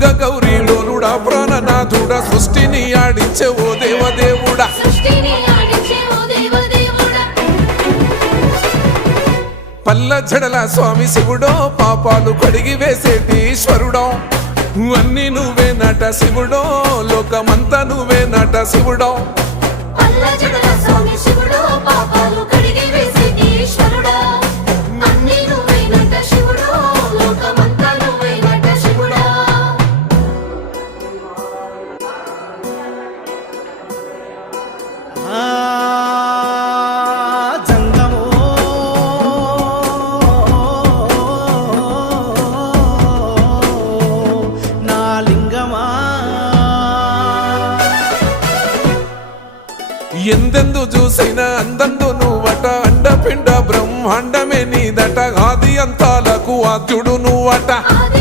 గంగ గౌరీ లోలుడా ప్రాణనాథుడా సృష్టిని ఆడించే ఓ దేవదేవుడా పల్ల జడల స్వామి శివుడో పాపాలు కడిగి వేసేటి ఈశ్వరుడో అన్ని నువ్వే నట శివుడో లోకమంతా నువ్వే నట శివుడో ఎందెందు చూసైనా అందందు నువ్వట అండపిండ బ్రహ్మాండమే నీదట ఆది అంతాలకు ఆద్యుడు నువ్వట